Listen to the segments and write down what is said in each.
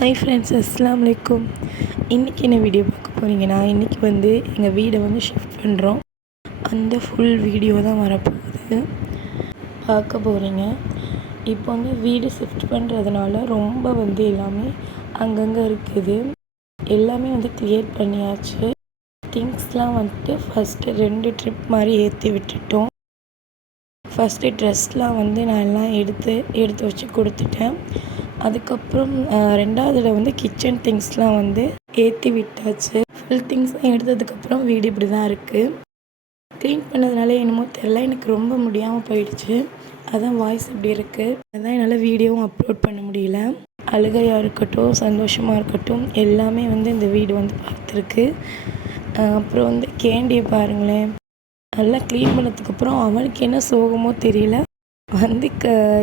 Hi friends, அஸ்ஸலாமு அலைக்கும். இன்றைக்கி என்ன வீடியோ பார்க்க போகிறீங்கன்னா, இன்றைக்கி வந்து எங்கள் வீடை வந்து ஷிஃப்ட் பண்ணுறோம். அந்த ஃபுல் வீடியோ தான் வரப்போகுது, பார்க்க போகிறீங்க. இப்போ வந்து வீடு ஷிஃப்ட் பண்ணுறதுனால ரொம்ப வந்து எல்லாமே அங்கங்கே இருக்குது. எல்லாமே வந்து கிளியர் பண்ணியாச்சு. திங்ஸ்லாம் வந்துட்டு ஃபஸ்ட்டு 2 ட்ரிப் மாதிரி ஏற்றி விட்டுட்டோம். ஃபஸ்ட்டு ட்ரெஸ்லாம் வந்து நான் எல்லாம் எடுத்து வச்சு கொடுத்துட்டேன். அதுக்கப்புறம் 2வது தடவை வந்து கிச்சன் திங்ஸ்லாம் வந்து ஏற்றி விட்டாச்சு. ஃபுல் திங்ஸ்லாம் எடுத்ததுக்கப்புறம் வீடு இப்படி தான் இருக்குது. க்ளீன் பண்ணதுனால என்னமோ தெரில, எனக்கு ரொம்ப முடியாமல் போயிடுச்சு. அதான் வாய்ஸ் இப்படி இருக்குது. அதான் என்னால் வீடியோவும் அப்லோட் பண்ண முடியல. அழுகையாக இருக்கட்டும், சந்தோஷமாக இருக்கட்டும், எல்லாமே வந்து இந்த வீடு வந்து பார்த்துருக்கு. அப்புறம் வந்து கேண்டியை பாருங்களேன், நல்லா க்ளீன் பண்ணதுக்கப்புறம் அவனுக்கு என்ன சோகமோ தெரியல, வந்து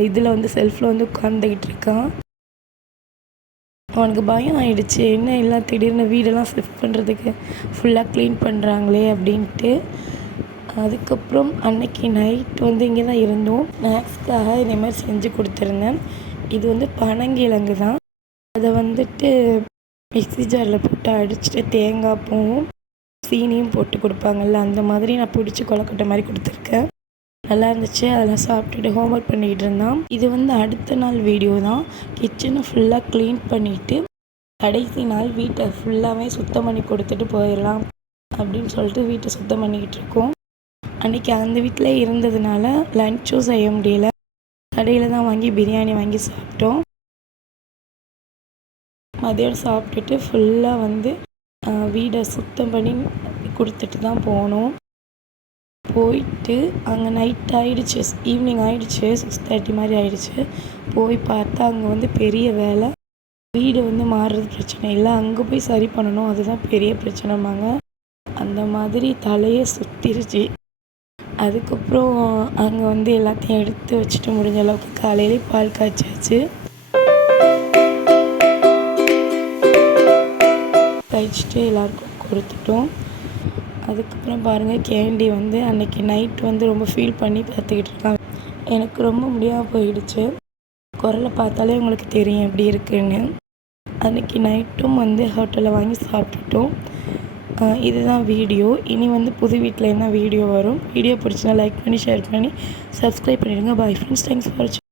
இதில் வந்து செல்ஃபில் வந்து உட்காந்துக்கிட்டு இருக்கான். அவனுக்கு பயம் ஆகிடுச்சு, என்ன எல்லாம் திடீர்னு வீடெல்லாம் ஷிஃப்ட் பண்ணுறதுக்கு ஃபுல்லாக க்ளீன் பண்ணுறாங்களே அப்படின்ட்டு. அதுக்கப்புறம் அன்னைக்கு நைட் வந்து இங்கே தான் இருந்தோம். ஸ்நாக்ஸ்க்காக இதே மாதிரி செஞ்சு கொடுத்துருந்தேன். இது வந்து பனங்கிழங்கு தான். அதை வந்துட்டு மிக்ஸி ஜாரில் போட்டு அடிச்சுட்டு தேங்காய் பூவும் சீனியும் போட்டு கொடுப்பாங்கள்ல, அந்த மாதிரி நான் பிடிச்சி கொலக்கட்டை மாதிரி கொடுத்துருக்கேன். நல்லா இருந்துச்சு. அதெல்லாம் சாப்பிட்டுட்டு ஹோம்ஒர்க் பண்ணிக்கிட்டு இருந்தான். இது வந்து அடுத்த நாள் வீடியோ தான். கிச்சனை ஃபுல்லாக க்ளீன் பண்ணிவிட்டு கடைசி நாள் வீட்டை ஃபுல்லாகவே சுத்தம் பண்ணி கொடுத்துட்டு போயிடலாம் அப்படின்னு சொல்லிட்டு வீட்டை சுத்தம் பண்ணிக்கிட்டு இருக்கோம். அன்றைக்கி அந்த வீட்டில் இருந்ததுனால லன்ச்சும் செய்ய முடியல. கடையில் தான் வாங்கி பிரியாணி வாங்கி சாப்பிட்டோம். மதியம் சாப்பிட்டுட்டு ஃபுல்லாக வந்து வீடை சுத்தம் பண்ணி கொடுத்துட்டு தான் போனோம். போயிட்டு அங்கே நைட் ஆகிடுச்சு, ஈவினிங் ஆகிடுச்சு, 6:30 மாதிரி ஆகிடுச்சு. போய் பார்த்தா அங்கே வந்து பெரிய வேலை. வீடு வந்து மாறுறது பிரச்சனை இல்லை, அங்கே போய் சரி பண்ணணும், அதுதான் பெரிய பிரச்சனைமாங்க. அந்த மாதிரி தலையே சுற்றிருச்சு. அதுக்கப்புறம் அங்கே வந்து எல்லாத்தையும் எடுத்து வச்சுட்டு முடிஞ்ச அளவுக்கு காலையிலே பால் காய்ச்சாச்சு. காய்ச்சிட்டு எல்லாருக்கும் கொடுத்துட்டோம். அதுக்கப்புறம் பாருங்கள், கேண்டி வந்து அன்றைக்கி நைட் வந்து ரொம்ப ஃபீல் பண்ணி பார்த்துக்கிட்டு இருக்காங்க. எனக்கு ரொம்ப முடியாமல் போயிடுச்சு. குரலை பார்த்தாலே உங்களுக்கு தெரியும் எப்படி இருக்குன்னு. அன்றைக்கி நைட்டும் வந்து ஹோட்டலில் வாங்கி சாப்பிட்டுட்டோம். இதுதான் வீடியோ. இனி வந்து புது வீட்டில் என்ன வீடியோ வரும். வீடியோ பிடிச்சினா லைக் பண்ணி, ஷேர் பண்ணி, சப்ஸ்கிரைப் பண்ணிடுங்க. பாய் ஃப்ரெண்ட்ஸ், தேங்க்ஸ் ஃபார் வாட்சிங்.